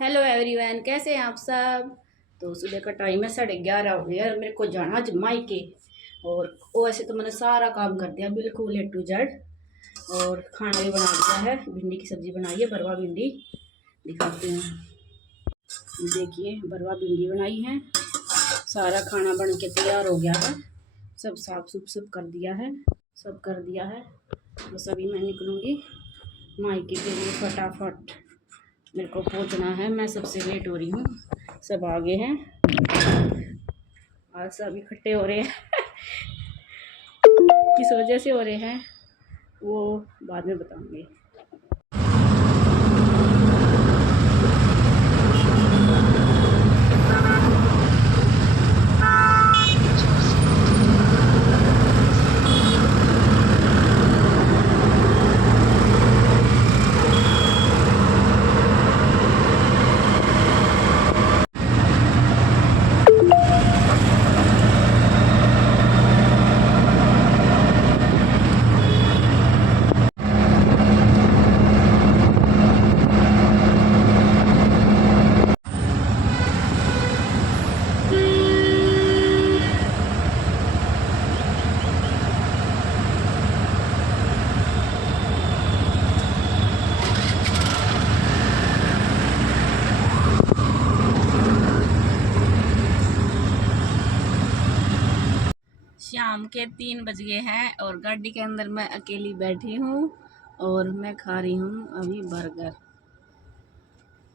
Hello everyone, कैसे हैं आप सब। तो सुबह का टाइम है, 11:30 हो गया और मेरे को जाना आज मायके। और वैसे तो मैंने सारा काम कर दिया बिल्कुल A to Z। और खाना भी बना दिया है, भिंडी की सब्जी बनाई है, भरवा भिंडी दिखाते हैं। देखिए भरवा भिंडी बनाई है। सारा खाना बन के तैयार हो गया है, सब साफ सुफ सब कर दिया है, सब कर दिया है। बस अभी मैं निकलूँगी मायके के लिए फटाफट। मेरे को पहुंचना है, मैं सबसे लेट हो रही हूँ, सब आगे हैं। आज सब इकट्ठे हो रहे हैं किस वजह से हो रहे हैं वो बाद में बताऊंगी। शाम के 3 बज गए हैं और गाड़ी के अंदर मैं अकेली बैठी हूँ और मैं खा रही हूँ अभी बर्गर।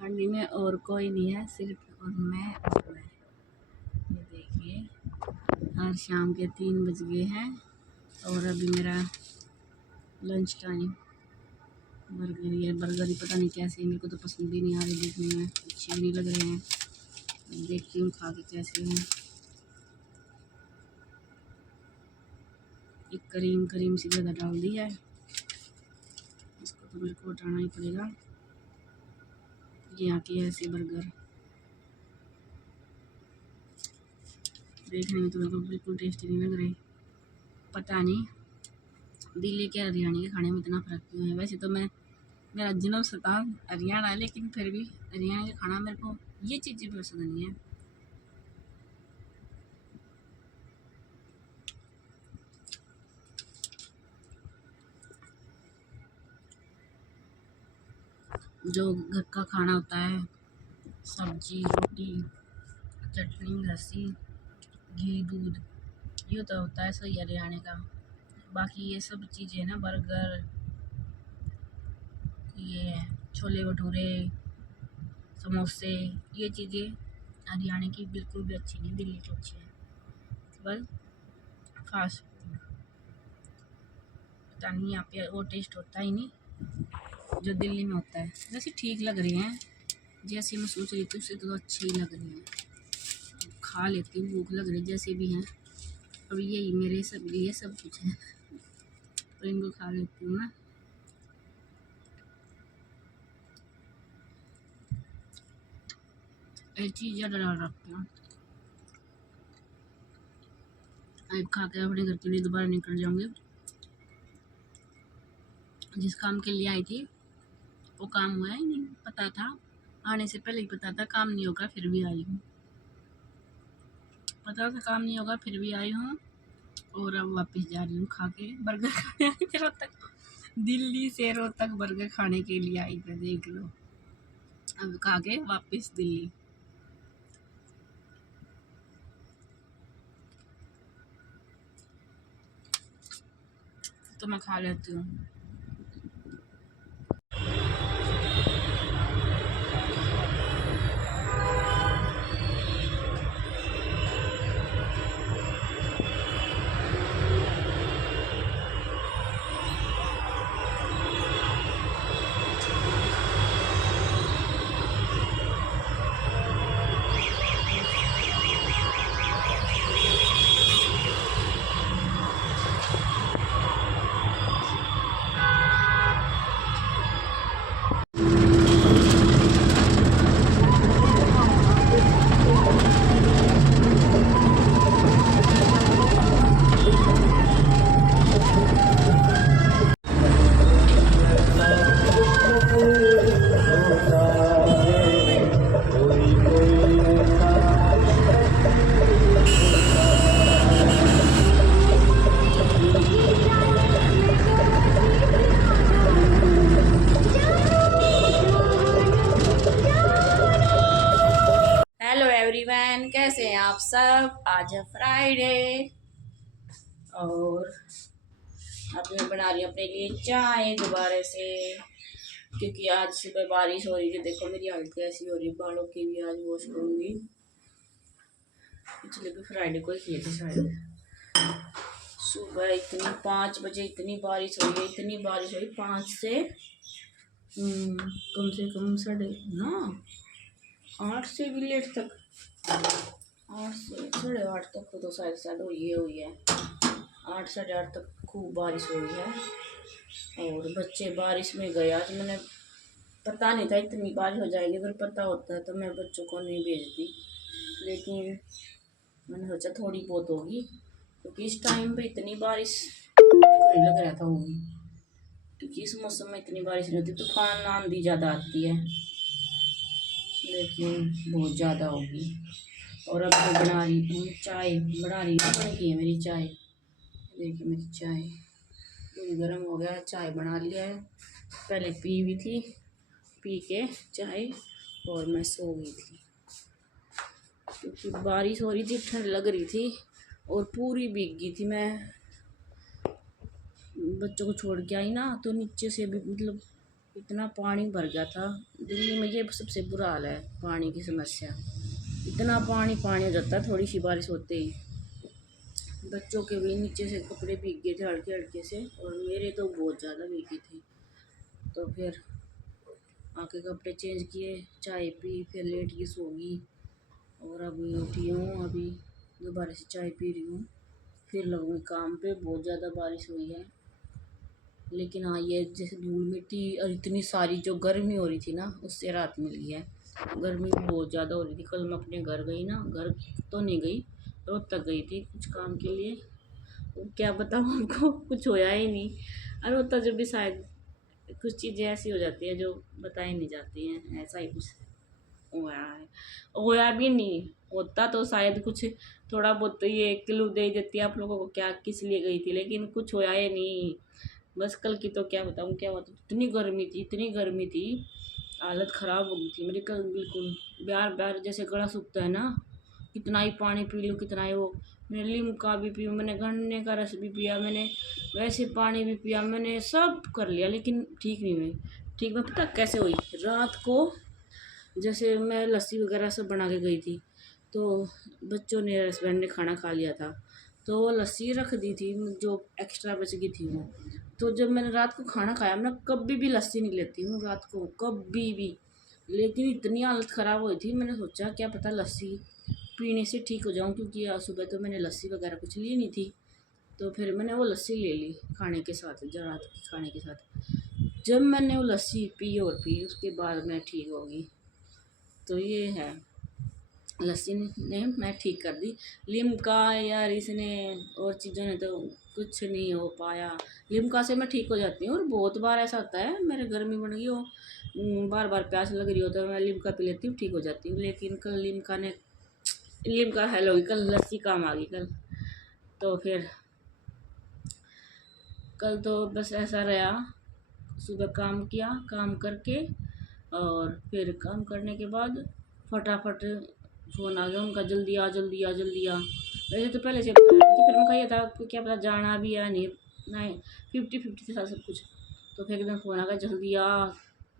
गाड़ी में और कोई नहीं है, सिर्फ और मैं ये देखिए। और शाम के 3 बज गए हैं और अभी मेरा लंच टाइम। ये बर्गर ही पता नहीं कैसे, मेरे को तो पसंद भी नहीं आ रही, देखने में अच्छे भी नहीं लग रहे हैं। देखती हूँ खा के कैसे हैं। एक करीम सी ज़्यादा डाल दी है, इसको तो मेरे को हटाना ही पड़ेगा। यहाँ की ऐसे बर्गर देखने में तो मेरे को बिल्कुल टेस्टी नहीं लग रही। पता नहीं दिल्ली के हरियाणा के खाने में इतना फ़र्क क्यों है। वैसे तो मेरा जन्म स्थान हरियाणा है, लेकिन फिर भी हरियाणा का खाना मेरे को ये चीज़ें पसंद नहीं है। जो घर का खाना होता है, सब्जी रोटी चटनी लस्सी घी दूध, ये तो होता है सही हरियाणा का। बाकी ये सब चीज़ें ना, बर्गर, ये छोले भटूरे समोसे, ये चीज़ें हरियाणा की बिल्कुल भी अच्छी नहीं, दिल्ली की अच्छी है। बस फास्ट फूड पता नहीं यहाँ पे वो टेस्ट होता ही नहीं जो दिल्ली में होता है। जैसे ठीक लग रही हैं, जैसे मैं सोच रही थी उससे तो अच्छी ही लग रही है। खा लेती हूँ, भूख लग रही जैसे भी हैं। अब यही मेरे सब लिए सब कुछ है तो इनको खा लेती हूँ ना। एक चीज़ ज़्यादा डाल रखती हूँ। अब खा के अपने घर के लिए दोबारा निकल जाऊँगी। जिस काम के लिए आई थी वो काम हुआ ही नहीं, पता था, आने से पहले ही पता था काम नहीं होगा, फिर भी आई हूँ। पता था काम नहीं होगा फिर भी आई हूँ। और अब वापस जा रही हूँ खा के बर्गर खाने। रोहतक, दिल्ली से रोहतक बर्गर खाने के लिए आई थी, देख लो। अब खा के वापस दिल्ली। तो मैं खा लेती हूँ। एवरीवन, कैसे हैं आप सब। आज है फ्राइडे और अब मैं बना रही हूँ अपने लिए चाय दोबारा से, क्योंकि आज सुबह बारिश हो रही थी। देखो मेरी हालत कैसी हो रही है, बालों की भी आज वॉश करूँगी। पिछले भी फ्राइडे को ही किए थे शायद। सुबह इतनी 5 बजे इतनी बारिश हुई है, इतनी बारिश हुई 5 से कम से कम 8 से भी लेट तक, 8 से 8:30 तक तो शायद हुई है। 8 साढ़े 8 तक खूब बारिश हुई है और बच्चे बारिश में गए। आज मैंने पता नहीं था इतनी बारिश हो जाएगी, अगर पता होता तो मैं बच्चों को नहीं भेजती, लेकिन मैंने सोचा थोड़ी बहुत होगी, क्योंकि इस टाइम पे इतनी बारिश नहीं लग रहा था होगी, क्योंकि इस मौसम में इतनी बारिश नहीं होती। तूफान आंधी ज़्यादा आती है, लेकिन बहुत ज़्यादा होगी। और अब मैं बना रही हूँ चाय, बन की है मेरी चाय। देखिए मेरी चाय दूध गर्म हो गया, चाय बना लिया है। पहले पी भी थी, पी के चाय और मैं सो गई थी, क्योंकि बारिश हो रही थी, ठंड लग रही थी और पूरी भीग गई थी। मैं बच्चों को छोड़ के आई ना, तो नीचे से भी मतलब इतना पानी भर गया था। दिल्ली में ये सबसे बुरा हाल है, पानी की समस्या। इतना पानी हो जाता है थोड़ी सी बारिश होते ही। बच्चों के भी नीचे से कपड़े भीग गए थे हल्के हल्के से, और मेरे तो बहुत ज़्यादा भीगे थे। तो फिर आके कपड़े चेंज किए, चाय पी, फिर लेट के सो गई। और अभी उठी हूँ, अभी दोबारा से चाय पी रही हूँ, फिर लगूँगी काम पे। बहुत ज़्यादा बारिश हुई है, लेकिन हाँ ये जैसे धूल मिट्टी और इतनी सारी जो गर्मी हो रही थी ना, उससे राहत मिल गई है। गर्मी बहुत ज़्यादा हो रही थी। कल मैं अपने घर गई ना, घर तो नहीं गई, रोहतक गई थी कुछ काम के लिए। क्या बताऊँ आपको, कुछ होया ही नहीं। और रोहतक जब भी शायद कुछ चीज़ें ऐसी हो जाती हैं जो बताई नहीं जाती हैं, ऐसा ही कुछ हुआ है। होया भी नहीं होता तो शायद कुछ थोड़ा बहुत तो ये क्लू दे देती है आप लोगों को क्या किस लिए गई थी, लेकिन कुछ होया ही नहीं। बस कल की तो क्या बताऊँ, क्या हुआ था, इतनी गर्मी थी, हालत ख़राब हो गई थी मेरी कल। बिल्कुल ब्यार ब्यार जैसे गला सूखता है ना, कितना ही पानी पी लूँ, कितना ही वो। मैंने लिम्का भी पी, मैंने गन्ने का रस भी पिया, मैंने वैसे पानी भी पिया, मैंने सब कर लिया, लेकिन ठीक नहीं हुई। ठीक मैं पता कैसे हुई, रात को जैसे मैं लस्सी वगैरह सब बना के गई थी, तो बच्चों ने हस्बैंड ने खाना खा लिया था, तो वो लस्सी रख दी थी जो एक्स्ट्रा बच गई थी वो। तो जब मैंने रात को खाना खाया, मैं कभी भी लस्सी नहीं लेती हूँ रात को, कभी भी, लेकिन इतनी हालत ख़राब हुई थी, मैंने सोचा क्या पता लस्सी पीने से ठीक हो जाऊँ, क्योंकि सुबह तो मैंने लस्सी वगैरह कुछ ली नहीं थी। तो फिर मैंने वो लस्सी ले ली खाने के साथ, रात के खाने के साथ। जब मैंने वो लस्सी पी और पी, उसके बाद मैं ठीक हो गई। तो ये है, लस्सी ने मैं ठीक कर दी। लिम्का यार इसने और चीज़ों ने तो कुछ नहीं हो पाया। लिम्का से मैं ठीक हो जाती हूँ, और बहुत बार ऐसा होता है मेरे गर्मी बढ़ गई हो, बार बार प्यास लग रही हो, तो मैं लिम्का पी लेती हूँ, ठीक हो जाती हूँ। लेकिन कल लिम्का हेलो कल लस्सी काम आ गई कल। तो फिर कल तो बस ऐसा रहा, सुबह काम किया, काम करके, और फिर काम करने के बाद फटाफट फ़ोन आ गया उनका, जल्दी आ जल्दी आ जल्दी आ। वैसे तो पहले से बता रहे थे, फिर मैं कहा था आपको क्या पता जाना भी या नहीं, नहीं 50-50 था सब कुछ। तो फिर एकदम फ़ोन आ गया, जल्दी आ,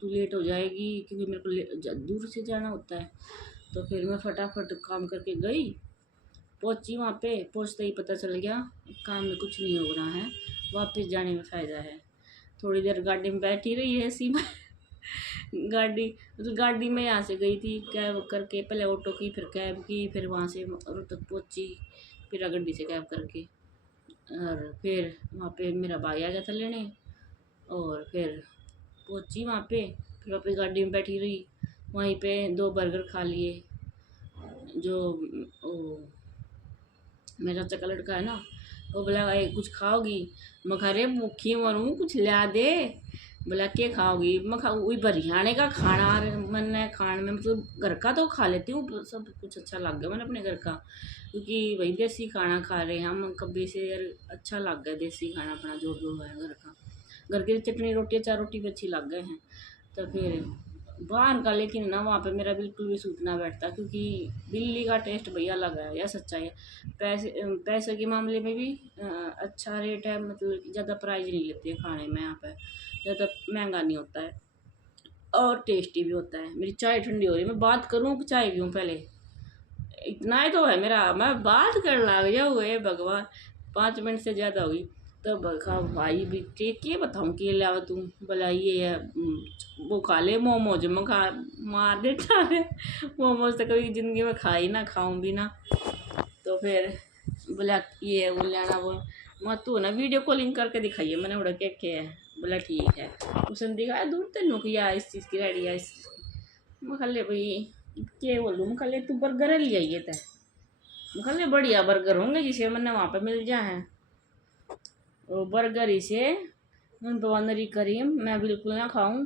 तू लेट हो जाएगी, क्योंकि मेरे को दूर से जाना होता है। तो फिर मैं फटाफट काम करके गई, पहुंची वहाँ पे। पहुंचते ही पता चल गया काम में कुछ नहीं हो रहा है, वापस जाने में फ़ायदा है। थोड़ी देर गाड़ी में बैठी रही है ऐसी में गाड़ी में यहाँ से गई थी कैब करके, पहले ऑटो की, फिर कैब की, फिर वहाँ से तक पहुँची, फिर गड्डी से कैब करके, और फिर वहाँ पे मेरा भाई आ गया था लेने, और फिर पहुँची वहाँ पे। फिर वापस गाड़ी में बैठी रही, वहीं पे 2 बर्गर खा लिए। जो ओ, मेरा चाचा का लड़का है ना, वो बोला कुछ खाओगी? मैं कहा रे भूखी मरूँ, कुछ ला दे। बोला क्या खाओगी? मैं खा वही हरियाणा का खाना मन है खाने में, मतलब घर का तो खा लेती हूँ सब कुछ, अच्छा लग गया मैंने अपने घर का, क्योंकि वही देसी खाना खा रहे हैं हम कभी से यार, अच्छा लग गया देसी खाना अपना जो है घर का। घर की चटनी रोटी 4 रोटी भी अच्छी लग गए हैं। तो फिर बाहर का लेकिन ना वहाँ पे मेरा बिल्कुल भी सूट ना बैठता, क्योंकि दिल्ली का टेस्ट भैया अलग है, यह सच्चाई है। पैसे के मामले में भी अच्छा रेट है, मतलब ज़्यादा प्राइस नहीं लेते हैं खाने में यहाँ पे, ज़्यादा महंगा नहीं होता है और टेस्टी भी होता है। मेरी चाय ठंडी हो रही है, मैं बात करूँ कि चाय पीऊँ पहले, इतना ही तो है मेरा, मैं बात कर लग जाऊँ, हे भगवान 5 मिनट से ज़्यादा होगी। तो बखा भाई भी के बताऊँ के लावा तुम बोला ये है वो खा ले मोमोज, मैं खा मार देता है। मोमोज तो कभी ज़िंदगी में खा ही ना, खाऊं भी ना। तो फिर बोला ये वो लेना वो, मैं तू ना वीडियो कॉलिंग करके दिखाइए, मैंने उड़ा के है। बोला ठीक है, उसने दिखाया दूर तेनों की या इस चीज़ की रेडी है, इस मैं खा ले भाई के बोलूँ, मैं खा ले तू बर्गर ले आइए तय, मैं खा ले बढ़िया बर्गर होंगे जिसे मैंने वहाँ पे मिल जाए हैं वो बर्गर इसे बनरी करीम मैं बिल्कुल ना खाऊं।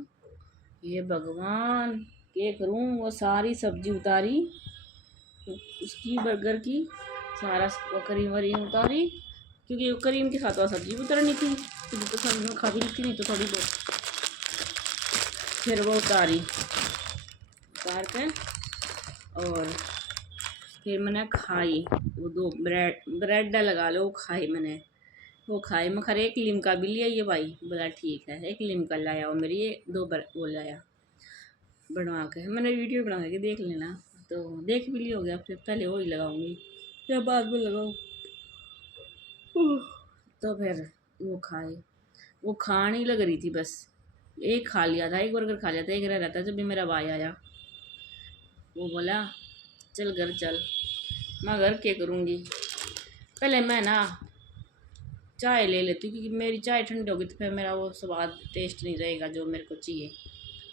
ये भगवान क्या करूं, वो सारी सब्जी उतारी उसकी बर्गर की, सारा वो करीम वरीम उतारी, क्योंकि वो करीम के साथ वो सब्जी भी उतरनी थी, तो सब्जी में खा भी नहीं थी, नहीं तो थोड़ी बहुत। फिर वो उतारी, उतार के और फिर मैंने खाई वो 2 ब्रेड लगा लो, वो खाई मैंने, वो खाई। मैं खरे 1 लिमका भी लिया ये भाई, बोला ठीक है 1 लिमका लाया, और मेरी ये 2 वो लाया बनवा के, मैंने वीडियो बना के देख लेना, तो देख भी लिया हो गया, फिर पहले वही लगाऊंगी या बाद में लगाऊँ। तो फिर वो खाए, वो खाने ही लग रही थी बस, एक खा लिया था, एक बर्गर खा लिया था, एक रह रहता जब भी मेरा भाई आया, वो बोला चल घर चल, मैं घर क्या करूँगी, पहले मैं ना चाय ले लेती हूँ, क्योंकि मेरी चाय ठंडी होगी तो फिर मेरा वो स्वाद टेस्ट नहीं रहेगा जो मेरे को चाहिए,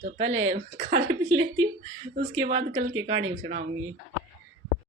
तो पहले खा पी लेती हूँ, उसके बाद कल के कहानी सुनाऊँगी।